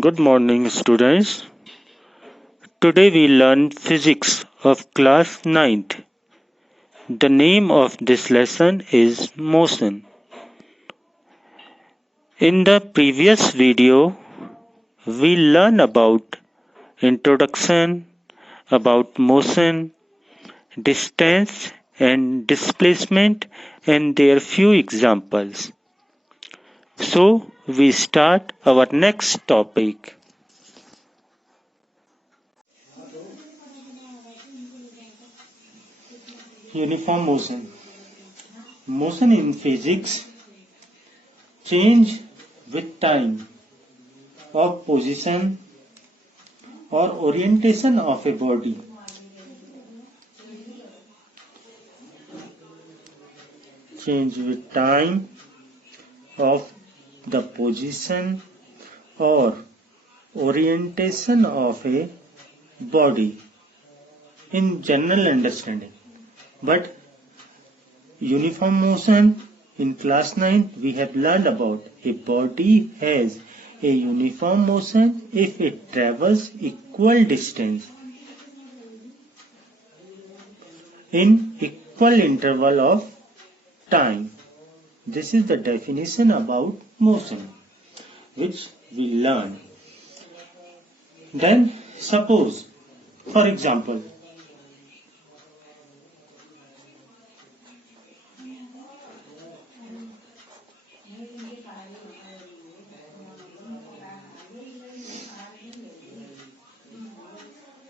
Good morning, students. Today we learn physics of class ninth. The name of this lesson is motion. In the previous video, we learned about introduction, about motion, distance and displacement and their few examples. So we start our next topic. Uniform motion. Motion in physics change with time of position or orientation of a body. Change with time of the position or orientation of a body in general understanding. But uniform motion in class 9 we have learned about a body has a uniform motion if it travels equal distance in equal interval of time. This is the definition about motion which we learn. Then suppose, for example,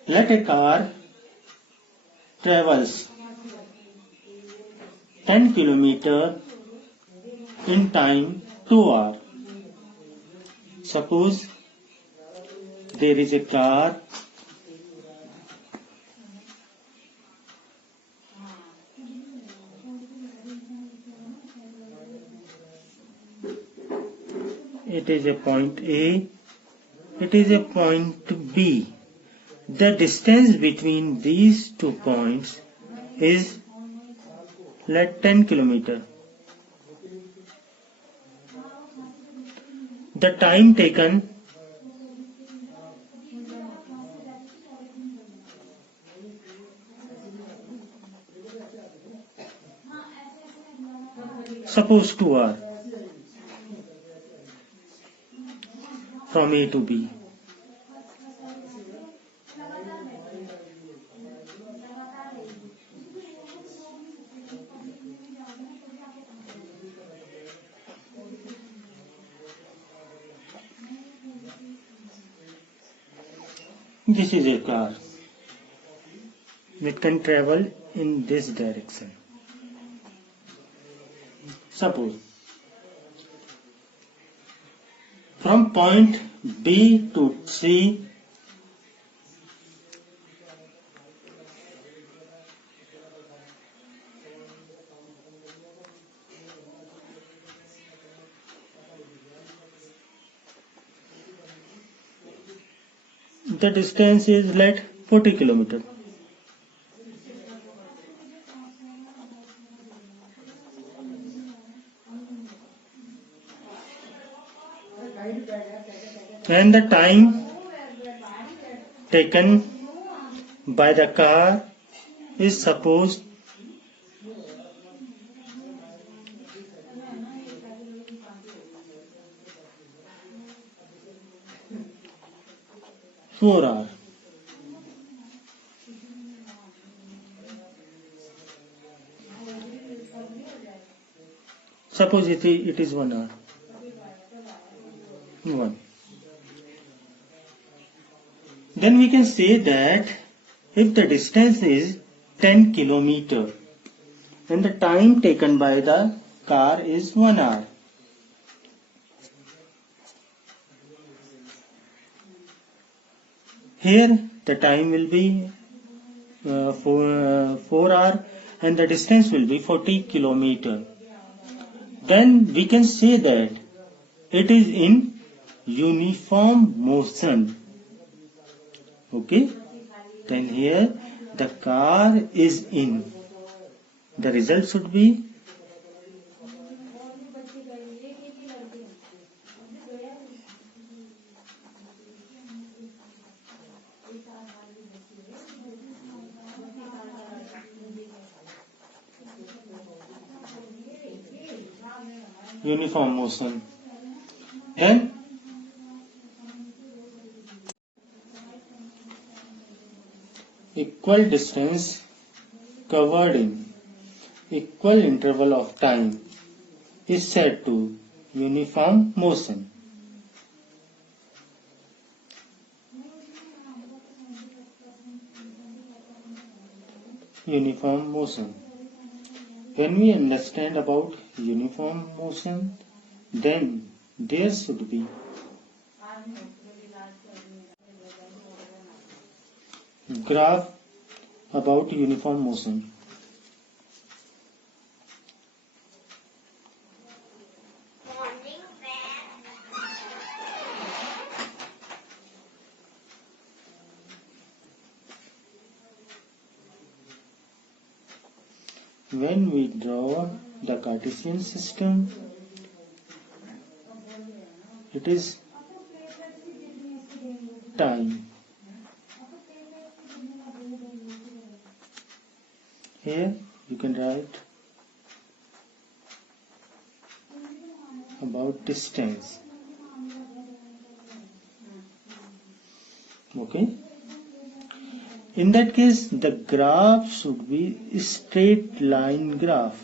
let a car travels 10 km in time 2 hours. Suppose there is a car it is a point A, it is a point B. The distance between these 2 points is let 10 km. The time taken suppose 2 hours from A to B. This is a car. It can travel in this direction. Suppose from point B to C the distance is let 40 km. And the time taken by the car is suppose four hours. Suppose it is 1 hour. 1. Then we can say that if the distance is 10 km and the time taken by the car is 1 hour. Here the time will be 4 hours and the distance will be 40 km. Then we can say that it is in uniform motion. Okay, then here the car is in. The result should be uniform motion. Then equal distance covered in equal interval of time is said to uniform motion. Uniform motion. When we understand about uniform motion, then there should be graph about uniform motion. When we draw the Cartesian system, it is time. Here you can write about distance. Okay. In that case, the graph should be a straight line graph.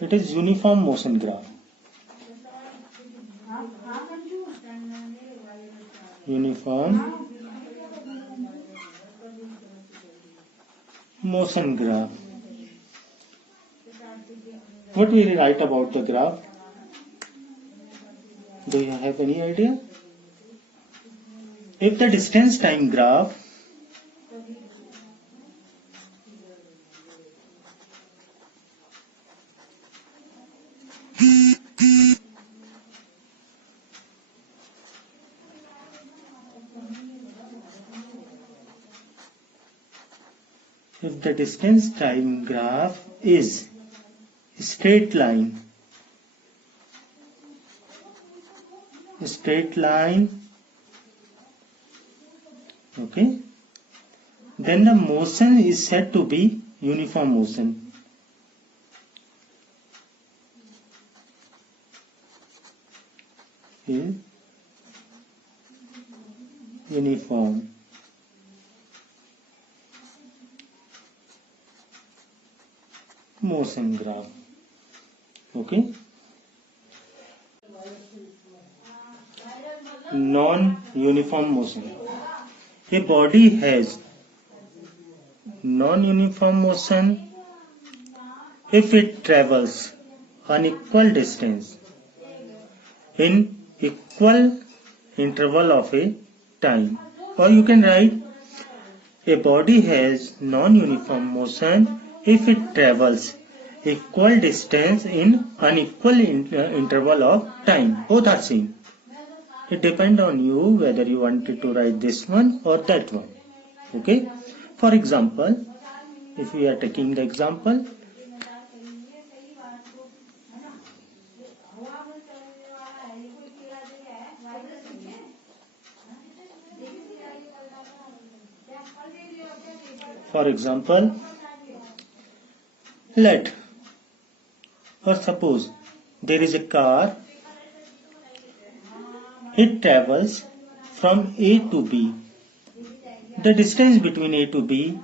It is uniform motion graph. Uniform motion graph. What will we write about the graph? Do you have any idea? If the distance time graph if the distance time graph is straight line, okay, then the motion is said to be uniform motion. Is uniform motion graph. Okay. Non-uniform motion. A body has non-uniform motion if it travels an equal distance in equal interval of a time. Or you can write a body has non-uniform motion if it travels equal distance in unequal interval of time. Both are same. It depends on you whether you wanted to write this one or that one. Okay. For example, if we are taking the example, let or suppose there is a car. It travels from A to B. The distance between A to B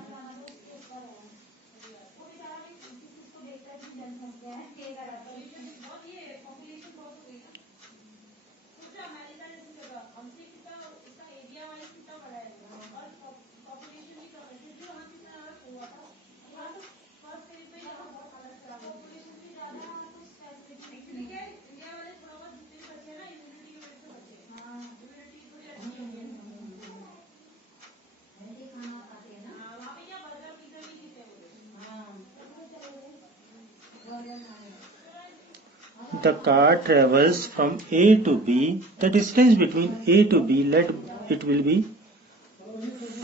the car travels from A to B. The distance between A to B, let it will be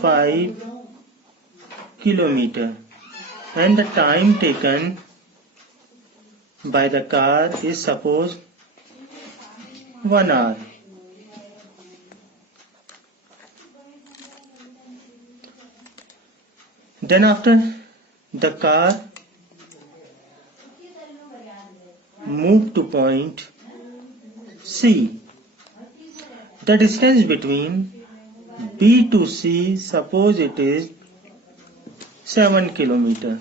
5 kilometer, and the time taken by the car is suppose 1 hour. Then after the car move to point C. The distance between B to C, suppose it is 7 km.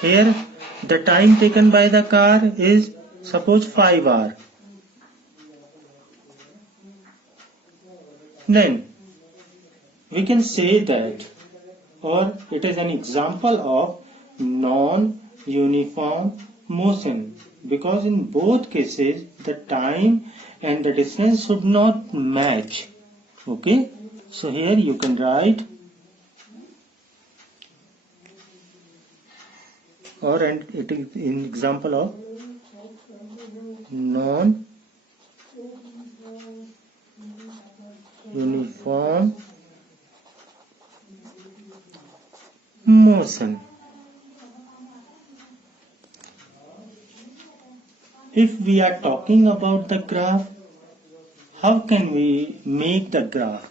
Here the time taken by the car is suppose 5 hours. Then we can say that, or it is an example of non-uniform motion, because in both cases the time and the distance should not match. Okay, so here you can write, or and it is an example of non-uniform motion. If we are talking about the graph, how can we make the graph?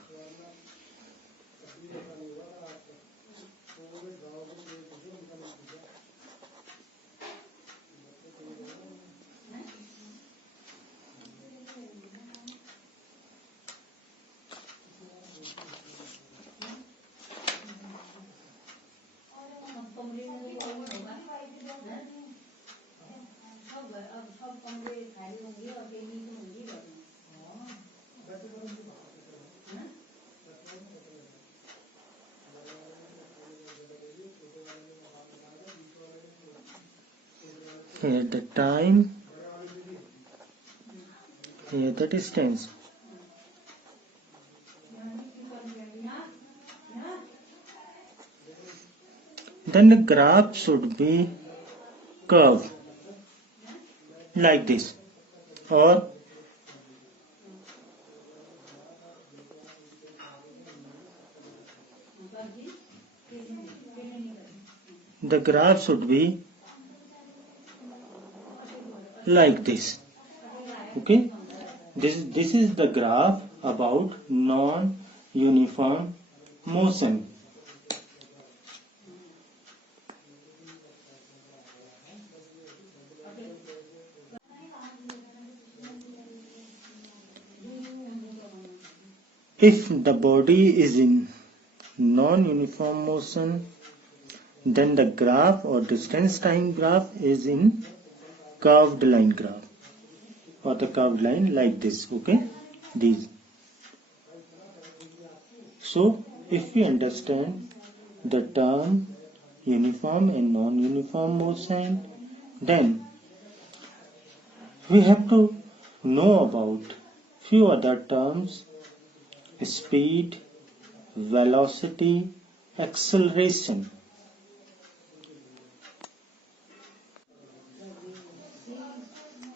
Here the time, here the distance. Then the graph should be curved like this, or the graph should be like this. Okay, this is the graph about non-uniform motion. If the body is in non-uniform motion, then the graph or distance time graph is in curved line graph, or the curved line like this. Okay, these. So if we understand the term uniform and non-uniform motion, then we have to know about few other terms: speed, velocity, acceleration.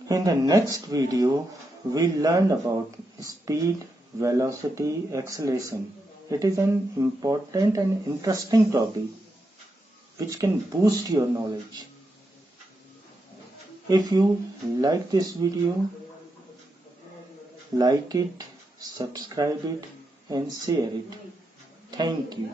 In the next video, we'll learn about speed, velocity, acceleration. It is an important and interesting topic which can boost your knowledge. If you like this video, like it, subscribe it and share it. Thank you.